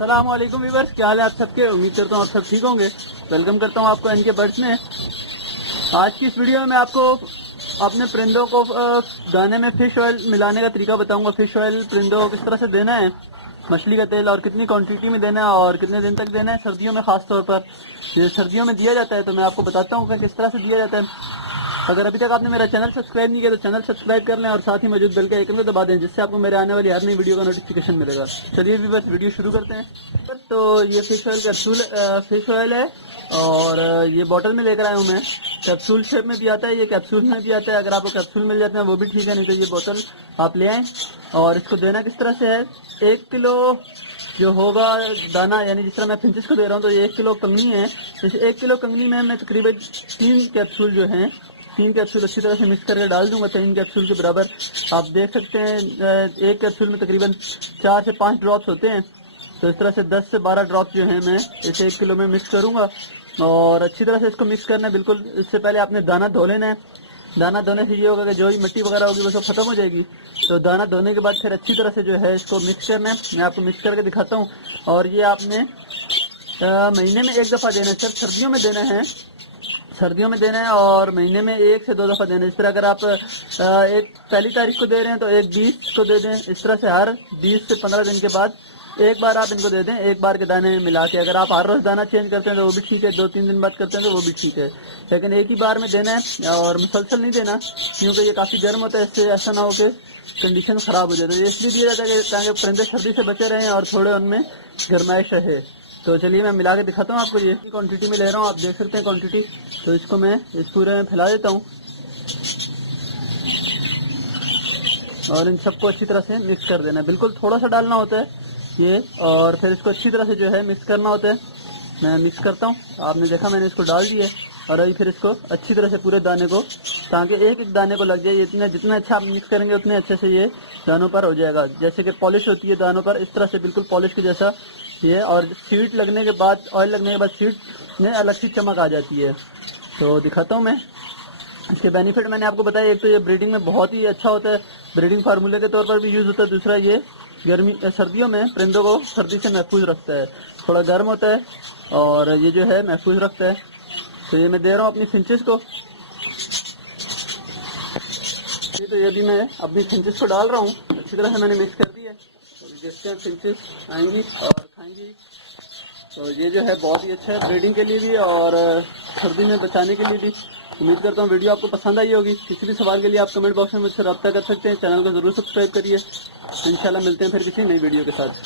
अस्सलामुअलैकुम व्यूअर्स, क्या हाल है आप सबके। उम्मीद करता हूँ आप सब ठीक होंगे। वेलकम करता हूँ आपको इनके बर्ड्स में। आज की इस वीडियो में मैं आपको अपने परिंदों को दाने में फिश ऑयल मिलाने का तरीका बताऊंगा। फिश ऑयल परिंदों को किस तरह से देना है, मछली का तेल, और कितनी क्वांटिटी में देना है और कितने दिन तक देना है। सर्दियों में खास तौर पर ये सर्दियों में दिया जाता है, तो मैं आपको बताता हूँ कि किस तरह से दिया जाता है। अगर अभी तक आपने मेरा चैनल सब्सक्राइब नहीं किया तो चैनल सब्सक्राइब कर लें और साथ ही मौजूद बेल के आइकन को दबा दें, जिससे आपको मेरे आने वाली हर नई वीडियो का नोटिफिकेशन मिलेगा। चलिए बस वीडियो शुरू करते हैं। तो ये fish oil capsule fish oil है और ये बोतल में लेकर आया हूँ मैं। कैप्सूल शेप में भी आता है, ये कैप्सूल में भी आता है। अगर आपको कैप्सूल मिल जाते हैं वो भी ठीक है, नहीं तो ये बोतल आप ले आएँ। और इसको देना किस तरह से है, 1 किलो जो होगा दाना, यानी जिस तरह मैं फिंचेस को दे रहा हूँ तो ये 1 किलो कंगनी है। इस 1 किलो कंगनी में मैं तकरीबन 3 कैप्सूल जो हैं, 3 कैप्सूल अच्छी तरह से मिक्स करके डाल दूंगा। 3 कैप्सूल के बराबर आप देख सकते हैं। एक कैप्सूल में तकरीबन 4 से 5 ड्रॉप्स होते हैं, तो इस तरह से 10 से 12 ड्रॉप्स जो हैं मैं इसे 1 किलो में मिक्स करूंगा। और अच्छी तरह से इसको मिक्स करना है। बिल्कुल इससे पहले आपने दाना धो लेना है। दाना धोने से ये होगा कि जो भी मिट्टी वगैरह होगी वो सब खत्म हो जाएगी। तो दाना धोने के बाद फिर अच्छी तरह से जो है इसको मिक्स करना है। मैं आपको मिक्स करके दिखाता हूँ। और ये आपने महीने में 1 दफ़ा देना है, सिर्फ सर्दियों में देना है। सर्दियों में देना है और महीने में 1 से 2 दफ़ा देना है। इस तरह अगर आप एक 1 तारीख को दे रहे हैं तो एक 20 को दे दें। इस तरह से हर 20 से 15 दिन के बाद एक बार आप इनको दे दें, एक बार के दाने मिला के। अगर आप हर रोज़ दाना चेंज करते हैं तो वो भी ठीक है, 2-3 दिन बाद करते हैं तो वो भी ठीक है, लेकिन एक ही बार में देना है और मुसलसल नहीं देना, क्योंकि ये काफ़ी गर्म होता है। इससे ऐसा ना हो कि कंडीशन ख़राब हो जाए। तो ये इसलिए दिया जाता है ताकि परिंदे सर्दी से बचे रहें और थोड़े उनमें गर्माइश रहे। तो चलिए मैं मिला के दिखाता हूँ आपको। ये क्वांटिटी में ले रहा हूँ, आप देख सकते हैं क्वांटिटी। तो इसको मैं इस पूरे में फैला देता हूँ और इन सबको अच्छी तरह से मिक्स कर देना है। बिल्कुल थोड़ा सा डालना होता है ये, और फिर इसको अच्छी तरह से जो है मिक्स करना होता है। मैं मिक्स करता हूँ, आपने देखा मैंने इसको डाल दिया। और अभी फिर इसको अच्छी तरह से पूरे दाने को, ताकि एक एक दाने को लग जाए। इतना जितना अच्छा आप मिक्स करेंगे उतने अच्छे से ये दानों पर हो जाएगा। जैसे कि पॉलिश होती है दानों पर, इस तरह से बिल्कुल पॉलिश के जैसा ये। और सीट लगने के बाद, ऑयल लगने के बाद सीट में अलग सी चमक आ जाती है। तो दिखाता हूँ मैं इसके बेनिफिट। मैंने आपको बताया, एक तो ये ब्रीडिंग में बहुत ही अच्छा होता है, ब्रीडिंग फार्मूले के तौर पर भी यूज़ होता है। दूसरा ये सर्दियों में परिंदों को सर्दी से महफूज रखता है। थोड़ा गर्म होता है और ये जो है महफूज रखता है। तो ये मैं दे रहा हूँ अपनी फिंचेस को। तो ये भी मैं अपनी फिंचेस को डाल रहा हूँ। अच्छी तरह से मैंने मिक्स कर दिया है। देखते हैं फिंचेस आएंगी और खाएंगी। तो ये जो है बहुत ही अच्छा है ब्रीडिंग के लिए भी और सर्दी में बचाने के लिए भी। उम्मीद करता हूँ वीडियो आपको पसंद आई होगी। किसी भी सवाल के लिए आप कमेंट बॉक्स में मुझसे रब्ता कर सकते हैं। चैनल को जरूर सब्सक्राइब करिए। इंशाल्लाह मिलते हैं फिर किसी नई वीडियो के साथ।